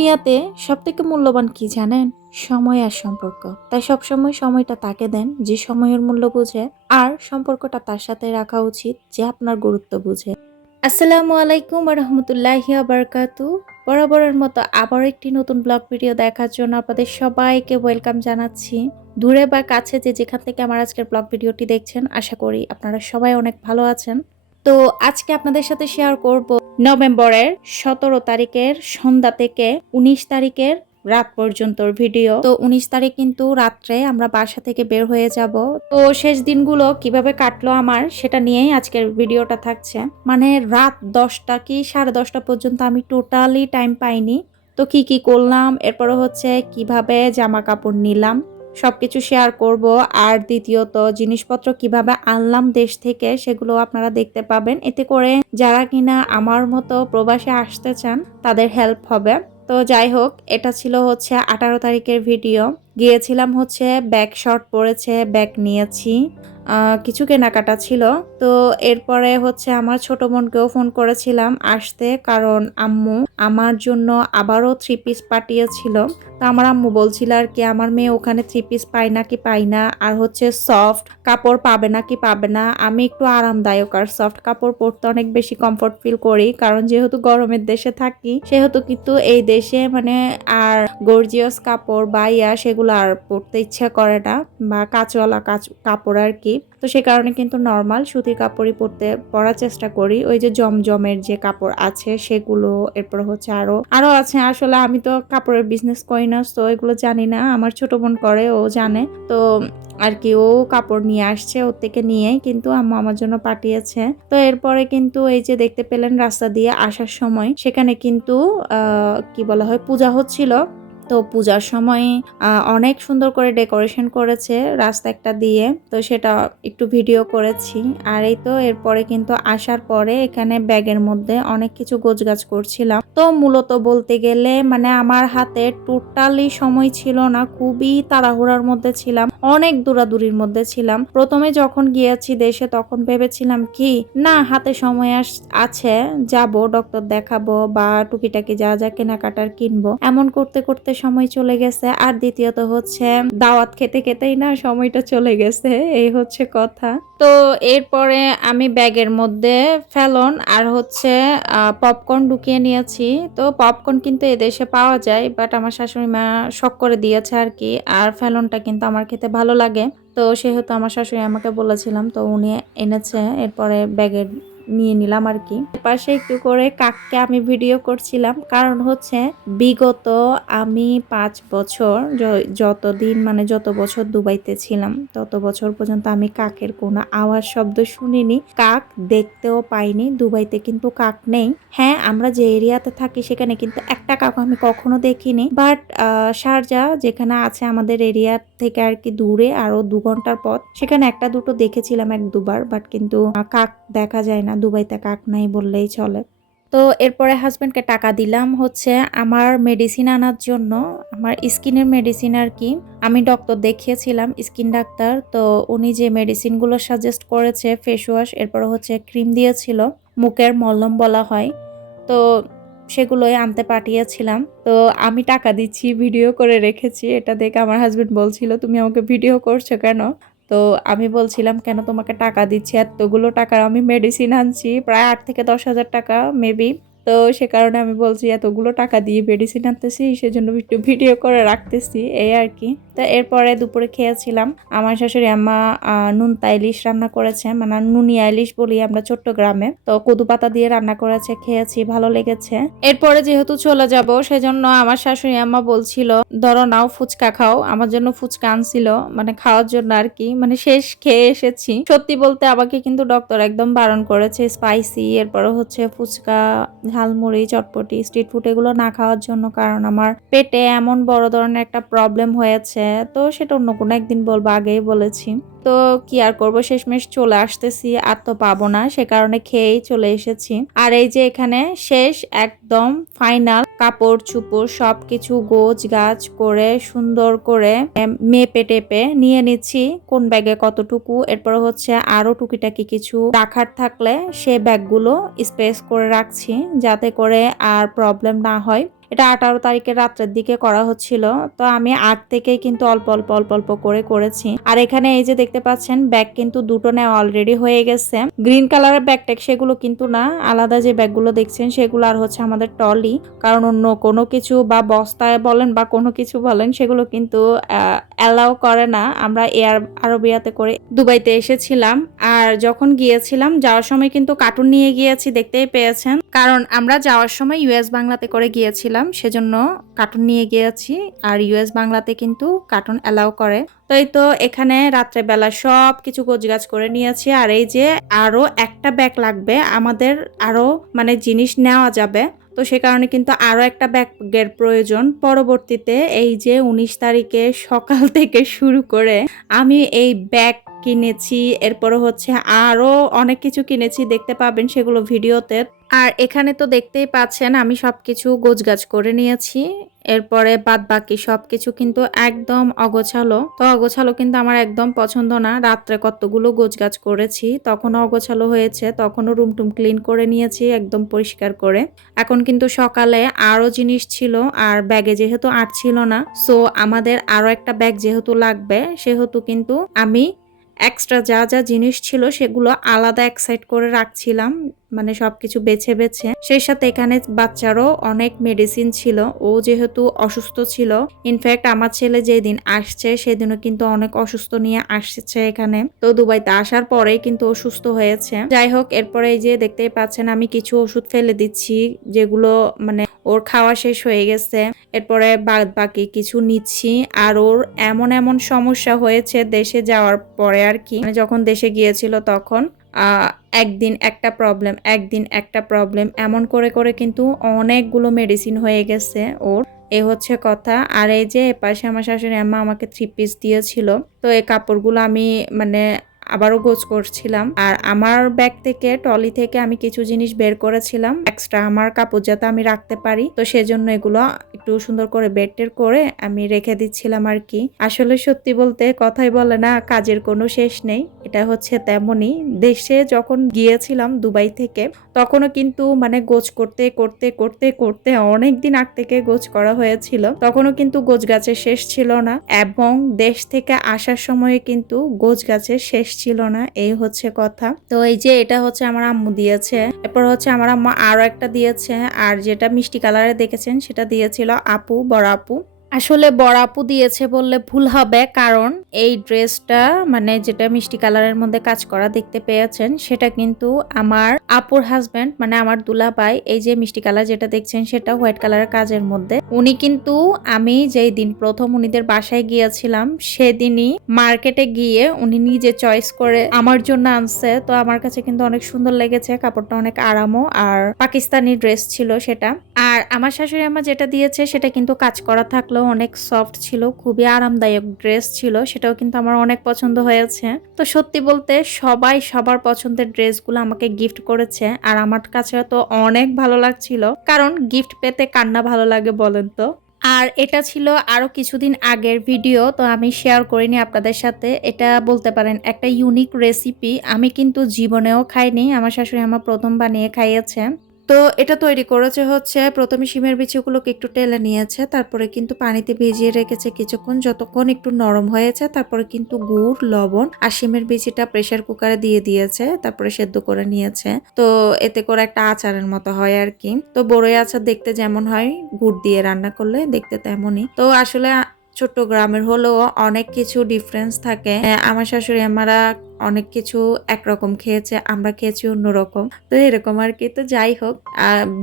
দুনিয়াতে সব থেকে মূল্যবান কি জানেন? সময় আর সম্পর্ক। তাই সবসময় সময়টা তাকে দেন যে সময়ের মূল্য বুঝে আর সম্পর্কটা তার সাথে রাখা উচিত যে আপনার গুরুত্ব বুঝে। আসসালামু আলাইকুম রহমতুল্লাহি আবরকাতু বরাবরের মতো আবার একটি নতুন ব্লগ ভিডিও দেখার জন্য আপনাদের সবাইকে ওয়েলকাম জানাচ্ছি। দূরে বা কাছে যে যেখান থেকে আমার আজকের ব্লগ ভিডিওটি দেখছেন, আশা করি আপনারা সবাই অনেক ভালো আছেন। তো আজকে আপনাদের সাথে শেয়ার করব নভেম্বরের সতেরো তারিখের সন্ধ্যা থেকে উনিশ তারিখের রাত পর্যন্তর ভিডিও তো উনিশ তারিখ কিন্তু রাত্রে আমরা বাসা থেকে বের হয়ে যাব। তো শেষ দিনগুলো কীভাবে কাটলো আমার সেটা নিয়েই আজকের ভিডিওটা থাকছে। মানে রাত দশটা কি সাড়ে দশটা পর্যন্ত আমি টোটালি টাইম পাইনি। তো কি কি করলাম, এরপরে হচ্ছে কীভাবে জামা কাপড় নিলাম সবকিছু শেয়ার করব। আর দ্বিতীয়ত, জিনিসপত্র কীভাবে আনলাম দেশ থেকে সেগুলো আপনারা দেখতে পাবেন। এতে করে যারা কিনা আমার মতো প্রবাসে আসতে চান, তাদের হেল্প হবে। তো যাই হোক, এটা ছিল হচ্ছে আঠারো তারিখের ভিডিও গিয়েছিলাম হচ্ছে ব্যাগ শর্ট পরেছে ব্যাগ নিয়েছি। কিছু কেনাকাটা ছিল। তো এরপরে হচ্ছে আমার ছোট বোনকেও ফোন করেছিলাম আসতে, কারণ আম্মু আমার জন্য আবারও থ্রি পিস পাঠিয়েছিল। তো আমার আম্মু বলছিল আর কি, আমার মেয়ে ওখানে থ্রি পিস পায় না কি পায় না, আর হচ্ছে সফট কাপড় পাবে না কি পাবে না। আমি একটু আরামদায়ক, আর সফট কাপড় পরতে অনেক বেশি কমফোর্ট ফিল করি, কারণ যেহেতু গরমের দেশে থাকি, সেহেতু কিন্তু এই দেশে মানে আর গর্জিয়াস কাপড় বা ইয়া সেগুলো আর পরতে ইচ্ছা করে না, বা কাঁচওয়ালা কাচ, কাপড় আর কি। তো সে কারণে কিন্তু নর্মাল সুতির কাপড়ই পরতে, পরার চেষ্টা করি। ওই যে জমজমের যে কাপড় আছে, সেগুলো, এরপর হচ্ছে আরও আরও আছে। আসলে আমি তো কাপড়ের বিজনেস করি না তো এগুলো জানি না। আমার ছোট বোন করে, ও জানে। তো আর কি, ও কাপড় নিয়ে আসছে, ওর থেকে নিয়ে কিন্তু আম্মু আমার জন্য পাঠিয়েছে। তো এরপরে কিন্তু এই যে দেখতে পেলেন রাস্তা দিয়ে আসার সময়, সেখানে কিন্তু কি বলা হয়, পূজা হচ্ছিল। তো পূজার সময় অনেক সুন্দর করে ডেকোরেশন করেছে রাস্তা একটা দিয়ে। তো সেটা একটু ভিডিও করেছি। আর এই তো এরপরে কিন্তু আসার পরে এখানে ব্যাগের মধ্যে অনেক কিছু গোছগাছ করছিলাম। তো মূলত বলতে গেলে মানে আমার হাতে টোটালি সময় ছিল না, খুবই তাড়াহুড়ার মধ্যে ছিলাম, অনেক দূরাদূরির মধ্যে ছিলাম। প্রথমে যখন গিয়েছি দেশে তখন ভেবেছিলাম কি, না, হাতে সময় আছে, যাব, ডক্টর দেখাবো বা টুকিটাকি যা যা কেনাকাটার কিনবো। এমন করতে করতে সময় চলে গেছে। আর দ্বিতীয়ত হচ্ছে, দাওয়াত খেতে খেতেই না সময়টা চলে গেছে। এই হচ্ছে কথা। তো এরপরে আমি ব্যাগের মধ্যে ফেলন আর হচ্ছে পপকর্ন ঢুকিয়ে নিয়েছি। তো পপকর্ন কিন্তু এদেশে পাওয়া যায় বাট আমার শাশুড়ি মা শখ করে দিয়েছে আর কি। আর ফেলনটা কিন্তু আমার খেতে ভালো লাগে। তো সেহেতু আমার শাশুড়ি আমাকে বলেছিলাম, তো উনি এনেছে। এরপরে ব্যাগের নিয়ে নিলাম আর কি। পাশে একটু করে কাককে আমি ভিডিও করছিলাম। কারণ হচ্ছে বিগত আমি পাঁচ বছর যতদিন মানে যত বছর দুবাইতে ছিলাম, তত বছর পর্যন্ত আমি কাকের কোনো আওয়াজ শব্দ শুনিনি। কাক দেখতেও পাইনি, দুবাইতে কিন্তু কাক নেই। হ্যাঁ আমরা যে এরিয়াতে থাকি সেখানে কিন্তু একটা কাক আমি কখনো দেখিনি। বাট শারজা যেখানে আছে আমাদের এরিয়া থেকে আর কি দূরে আরও দু ঘণ্টার পথ। সেখানে একটা দুটো দেখেছিলাম এক দুবার, বাট কিন্তু কাক দেখা যায় না। দুবাইতে কাক নাই বললেই চলে। তো এরপরে হাজব্যান্ডকে টাকা দিলাম হচ্ছে আমার মেডিসিন আনার জন্য, আমার স্কিনের মেডিসিন আর কি। আমি ডক্টর দেখিয়েছিলাম স্কিন ডাক্তার, তো উনি যে মেডিসিনগুলো সাজেস্ট করেছে ফেস ওয়াশ এরপর হচ্ছে ক্রিম দিয়েছিল, মুখের মলম বলা হয়, তো সেগুলোই আনতে পাঠিয়েছিলাম। তো আমি টাকা দিচ্ছি ভিডিও করে রেখেছি, এটা দেখে আমার হাজব্যান্ড বলছিল, তুমি আমাকে ভিডিও করছ কেন? তো আমি বলছিলাম, কেন তোমাকে টাকা দিচ্ছি? এতগুলো টাকার আমি মেডিসিন আনছি, প্রায় আট থেকে দশ হাজার টাকা মেবি তো সে কারণে আমি বলছি এতগুলো টাকা দিয়ে মেডিসিন আনতেছি সেজন্য একটু ভিডিও করে রাখতেছি। এই আর কি। তো এরপরে দুপুরে খেয়েছিলাম। আমার শাশুড়ি আম্মা আহ, নুনতা ইলিশ রান্না করেছে মানে নুনিয়া ইলিশ বলি আমরা চট্টগ্রামে। তো কদু পাতা দিয়ে রান্না করেছে খেয়েছি ভালো লেগেছে। এরপরে যেহেতু চলে যাব সেজন্য আমার শাশুড়ি আম্মা বলছিল ধরো নাও ফুচকা খাও। আমার জন্য ফুচকা আনছিল মানে খাওয়ার জন্য আর কি। মানে শেষ খেয়ে এসেছি। সত্যি বলতে আমাকে কিন্তু ডক্টর একদম বারণ করেছে স্পাইসি এরপরে হচ্ছে ফুচকা ঝালমুড়ি, চটপটি স্ট্রিট ফুড এগুলো না খাওয়ার জন্য, কারণ আমার পেটে এমন বড় ধরনের একটা প্রবলেম হয়েছে। তো সেটা অন্য কোনো একদিন বলব, আগেই বলেছি। তো কি আর করব, শেষমেশ চলে আসতেছি, আর তো পাবো না, সে কারণে খেয়েই চলে এসেছি। আর এই যে এখানে শেষ একদম ফাইনাল কাপড় চুপড় সবকিছু গোছ গাছ করে সুন্দর করে মেপে টেপে নিয়ে নিচ্ছি কোন ব্যাগে কতটুকু। এরপর হচ্ছে আরও টুকিটাকি কিছু রাখার থাকলে সে ব্যাগগুলো স্পেস করে রাখছি যাতে করে আর প্রবলেম না হয়। এটা আঠারো তারিখের রাত্রের দিকে করা হচ্ছিল। তো আমি আট থেকেই কিন্তু অল্প অল্প অল্প অল্প করে করেছি। আর এখানে এই যে দেখতে পাচ্ছেন, ব্যাগ কিন্তু দুটো নেওয়া অলরেডি হয়ে গেছে। গ্রিন কালারের ব্যাগ সেগুলো কিন্তু না, আলাদা যে ব্যাগগুলো দেখছেন সেগুলো আর হচ্ছে আমাদের টলি কারণ অন্য কোনো কিছু বা বস্তায় বলেন বা কোনো কিছু বলেন, সেগুলো কিন্তু অ্যালাউ করে না। আমরা এয়ার আরবিয়াতে করে দুবাইতে এসেছিলাম। আর যখন গিয়েছিলাম, যাওয়ার সময় কিন্তু কার্টুন নিয়ে গিয়েছি, দেখতেই পেয়েছেন। কারণ আমরা যাওয়ার সময় ইউএস বাংলাতে করে গিয়েছিলাম। সেজন্য কার্টুন নিয়ে গিয়েছি। আর ইউএস বাংলাতে কিন্তু কার্টুন অ্যালাউ করে। তো এই তো এখানে রাত্রেবেলা সব কিছু গোছগাছ করে নিয়েছি। আর এই যে আরও একটা ব্যাগ লাগবে, আমাদের আরও মানে জিনিস নেওয়া যাবে। তো সে কারণে কিন্তু আরও একটা ব্যাগের প্রয়োজন। পরবর্তীতে এই যে উনিশ তারিখে সকাল থেকে শুরু করে আমি এই ব্যাগ কিনেছি এরপরে হচ্ছে আরও অনেক কিছু কিনেছি, দেখতে পাবেন সেগুলো ভিডিওতে। আর এখানে তো দেখতেই পাচ্ছেন, আমি সব কিছু গোছগাছ করে নিয়েছি। এরপরে বাদ বাকি সব কিছু কিন্তু একদম অগোছালো। তো অগোছালো কিন্তু আমার একদম পছন্দ না। রাত্রে কতগুলো গোছগাছ করেছি, তখনও অগোছালো হয়েছে। তখনও রুম টুম ক্লিন করে নিয়েছি, একদম পরিষ্কার করে। এখন কিন্তু সকালে আরও জিনিস ছিল, আর ব্যাগে যেহেতু আর ছিল না, সো আমাদের আরও একটা ব্যাগ যেহেতু লাগবে, সেহেতু কিন্তু আমি এক্সট্রা যা যা জিনিস ছিল সেগুলো আলাদা এক সাইড করে রাখছিলাম মানে সবকিছু বেছে বেছে। সেই সাথে এখানে বাচ্চারও অনেক মেডিসিন ছিল, ও যেহেতু অসুস্থ ছিল ইনফ্যাক্ট আমার ছেলে যেদিন আসছে সেদিনও কিন্তু অনেক অসুস্থ নিয়ে আসছে এখানে। তো দুবাইতে আসার পরেই কিন্তু অসুস্থ হয়েছে। যাই হোক, এরপরে এই যে দেখতেই পাচ্ছেন আমি কিছু ওষুধ ফেলে দিচ্ছি, যেগুলো মানে ওর খাওয়া শেষ হয়ে গেছে। এরপরে বাদ বাকি কিছু নিচ্ছি। আর ওর এমন এমন সমস্যা হয়েছে দেশে যাওয়ার পরে আর কি। মানে যখন দেশে গিয়েছিল তখন একদিন একটা প্রবলেম একদিন একটা প্রবলেম এমন করে করে কিন্তু অনেকগুলো মেডিসিন হয়ে গেছে ওর। এ হচ্ছে কথা। আর এই যে পাশে আমার শাশুড়ি আম্মা আমাকে থ্রি পিস দিয়েছিল। তো এই কাপড়গুলো আমি মানে আবারও গোছ করছিলাম। আর আমার ব্যাগ থেকে টলি থেকে আমি কিছু জিনিস বের করেছিলাম। এক্সট্রা আমার কাপড় যাতে আমি রাখতে পারি। তো সেজন্য এগুলো একটু সুন্দর করে বেটের করে আমি রেখে দিচ্ছিলাম আর কি। আসলে সত্যি বলতে কথাই বলে না, কাজের কোনো শেষ নেই। এটা হচ্ছে তেমনই। দেশে যখন গিয়েছিলাম দুবাই থেকে তখনও কিন্তু মানে গোছ করতে করতে করতে করতে অনেক দিন আগ থেকে গোছ করা হয়েছিল। তখনও কিন্তু গোছ গাছের শেষ ছিল না এবং দেশ থেকে আসার সময়ে কিন্তু গোছ গাছের শেষ ছিল না, এই হচ্ছে কথা। তো এই যে এটা হচ্ছে আমার আম্মু দিয়েছে, এরপর হচ্ছে আমার আম্মা আরও একটা দিয়েছে, আর যেটা মিষ্টি কালারে দেখেছেন সেটা দিয়েছিল আপু, বড় আপু। আসলে বড় আপু দিয়েছে বললে ভুল হবে, কারণ এই ড্রেসটা মানে যেটা মিষ্টি কালারের মধ্যে কাজ করা দেখতে পেয়েছেন, সেটা কিন্তু আমার আপুর হাজব্যান্ড মানে আমার দুলাভাই, এই যে মিষ্টি কালার যেটা দেখছেন সেটা হোয়াইট কালারের কাজের মধ্যে। উনি কিন্তু আমি যেই দিন প্রথম উনিদের বাসায় গিয়েছিলাম, সেদিনই মার্কেটে গিয়ে উনি নিজে চয়েস করে আমার জন্য আনছে। তো আমার কাছে কিন্তু অনেক সুন্দর লেগেছে, কাপড়টা অনেক আরামও, আর পাকিস্তানি ড্রেস ছিল সেটা। আর আমার শাশুড়ি আমার যেটা দিয়েছে সেটা কিন্তু কাজ করা থাকল অনেক সফট ছিল, খুবই আরামদায়ক ড্রেস ছিল, সেটাও কিন্তু আমার অনেক পছন্দ হয়েছে। তো সত্যি বলতে সবাই সবার পছন্দের ড্রেসগুলো আমাকে গিফট করেছে আর আমার কাছে তো অনেক ভালো লাগছিল। কারণ গিফট পেতে কান্না ভালো লাগে বলেন তো? আর এটা ছিল আরও কিছুদিন আগের ভিডিও তো আমি শেয়ার করিনি আপনাদের সাথে। এটা বলতে পারেন একটা ইউনিক রেসিপি আমি কিন্তু জীবনেও খাইনি, আমার শাশুড়ি আমার প্রথম বানিয়ে খাইয়েছে। তো এটা তৈরি করেছে হচ্ছে, প্রথমে শিমের বিচিগুলোকে একটু টেলে নিয়েছে, তারপরে কিন্তু পানিতে ভিজিয়ে রেখেছে কিছুক্ষণ, যতক্ষণ একটু নরম হয়েছে, তারপরে কিন্তু গুড়, লবণ আর শিমের বিচিটা প্রেশার কুকারে দিয়ে দিয়েছে, তারপরে সেদ্ধ করে নিয়েছে। তো এতে করে একটা আচারের মতো হয় আর কি। তো বড়ই আচার দেখতে যেমন হয়, গুড় দিয়ে রান্না করলে দেখতে তেমনই। তো আসলে ছোট্ট গ্রামের হলেও অনেক কিছু ডিফারেন্স থাকে। আমার শাশুড়ি আমারা অনেক কিছু একরকম খেয়েছে, আমরা খেয়েছি অন্যরকম। তো এরকম আর কি। তো যাই হোক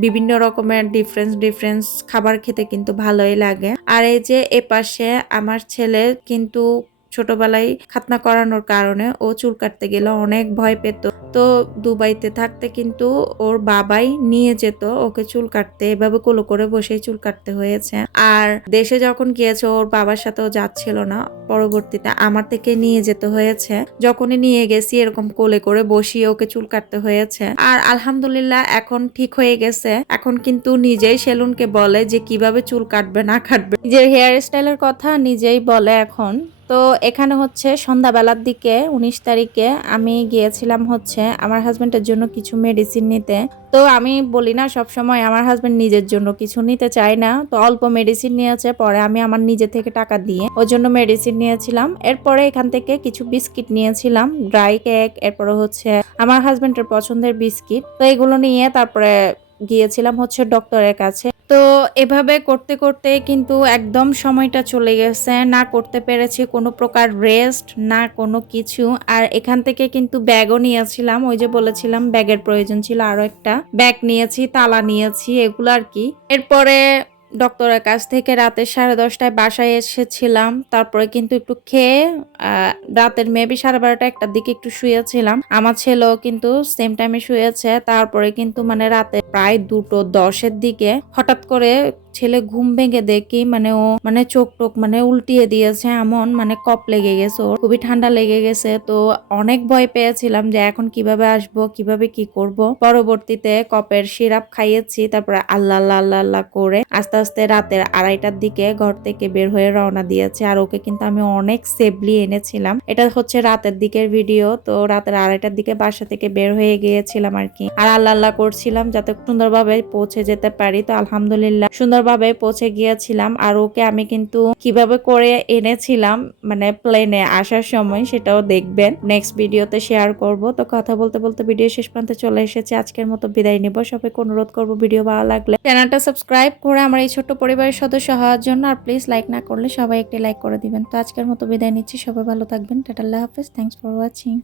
বিভিন্ন রকমের ডিফারেন্স ডিফারেন্স খাবার খেতে কিন্তু ভালোই লাগে। আর এই যে এপাশে আমার ছেলে কিন্তু ছোটবেলায় খাতনা করানোর কারণে ও চুল কাটতে গেলে অনেক ভয় পেত। তো দুবাইতে থাকতে কিন্তু ওর বাবাই নিয়ে যেত ওকে চুল কাটতে, এভাবে কোলো করে বসেই চুল কাটতে হয়েছে। আর দেশে যখন গিয়েছে, ওর বাবার সাথেও যাচ্ছিল না। পরবর্তীতে আমার থেকে নিয়ে যেতে হয়েছে। যখনই নিয়ে গেছি, এরকম কোলে করে বসিয়ে ওকে চুল কাটতে হয়েছে। আর আলহামদুলিল্লাহ এখন ঠিক হয়ে গেছে। এখন কিন্তু নিজেই সেলুনকে বলে যে কীভাবে চুল কাটবে, না কাটবে। নিজের হেয়ার স্টাইলের কথা নিজেই বলে এখন। তো এখানে হচ্ছে সন্ধ্যাবেলার দিকে উনিশ তারিখে আমি গিয়েছিলাম হচ্ছে আমার হাজবেন্ডের জন্য কিছু মেডিসিন নিতে। তো আমি বলি না সব সময় আমার হাজব্যান্ড নিজের জন্য কিছু নিতে চায় না। তো অল্প মেডিসিন নিয়েছে, পরে আমি আমার নিজে থেকে টাকা দিয়ে ওর জন্য মেডিসিন নিয়েছিলাম। এরপরে এখান থেকে কিছু বিস্কিট নিয়েছিলাম ড্রাই কেক এরপরে হচ্ছে আমার হাজবেন্ডের পছন্দের বিস্কিট তো এগুলো নিয়ে তারপরে গিয়েছিলাম হচ্ছে ডক্টরের কাছে। তো এভাবে করতে করতে কিন্তু একদম সময়টা চলে গেছে। না করতে পেরেছি কোনো প্রকার রেস্ট না কোনো কিছু। আর এখান থেকে কিন্তু ব্যাগও নিয়েছিলাম। ওই যে বলেছিলাম ব্যাগের প্রয়োজন ছিল আরও একটা। ব্যাগ নিয়েছি, তালা নিয়েছি, এগুলো আর কি। এরপরে ডক্টরের কাছ থেকে রাতে সাড়ে দশটায় বাসায় এসেছিলাম। তারপরে কিন্তু একটু খেয়ে রাতের মেবি সাড়ে বারোটা একটার দিকে একটু শুয়েছিলাম। আমার ছেলেও কিন্তু সেম টাইমে শুয়েছে। তারপরে কিন্তু মানে রাতে প্রায় দুটো দশের দিকে হঠাৎ করে ছেলে ঘুম ভেঙে দেখি মানে ও মানে চোখ টোক মানে উল্টিয়ে দিয়েছে, এমন মানে কপ লেগে গেছে ওর, খুবই ঠান্ডা লেগে গেছে। তো অনেক ভয় পেয়েছিলাম যে এখন কীভাবে আসব, কীভাবে কি করব। পরবর্তীতে কপের সিরাপ খাইয়েছি, তারপরে আল্লাহ আল্লাহ আল্লাহ করে আস্তে আস্তে রাতের আড়াইটার দিকে ঘর থেকে বের হয়ে রওনা দিয়েছে। আর ওকে কিন্তু আমি অনেক সেফলি এনেছিলাম। এটা হচ্ছে রাতের দিকের ভিডিও তো রাতের আড়াইটার দিকে বাসা থেকে বের হয়ে গিয়েছিলাম আর কি। আর আল্লাহ আল্লাহ করছিলাম যাতে সুন্দরভাবে পৌঁছে যেতে পারি। তো আলহামদুলিল্লাহ সুন্দরভাবে পৌঁছে গিয়েছিলাম আর ওকে আমি কিন্তু কীভাবে করে এনেছিলাম মানে প্লেনে আসার সময় সেটাও দেখবেন। নেক্সট ভিডিওতে শেয়ার করব। তো কথা বলতে বলতে ভিডিও শেষ প্রান্তে চলে এসেছে। আজকের মতো বিদায় নিব। সবাইকে অনুরোধ করব ভিডিও ভালো লাগলে চ্যানেলটা সাবস্ক্রাইব করে আমার এই ছোট্ট পরিবারের সদস্য হওয়ার জন্য। আর প্লিজ লাইক না করলে সবাই একটি লাইক করে দিবেন। তো আজকের মতো বিদায় নিচ্ছি। সবাই ভালো থাকবেন। টাটা, আল্লাহ হাফেজ। Thanks for watching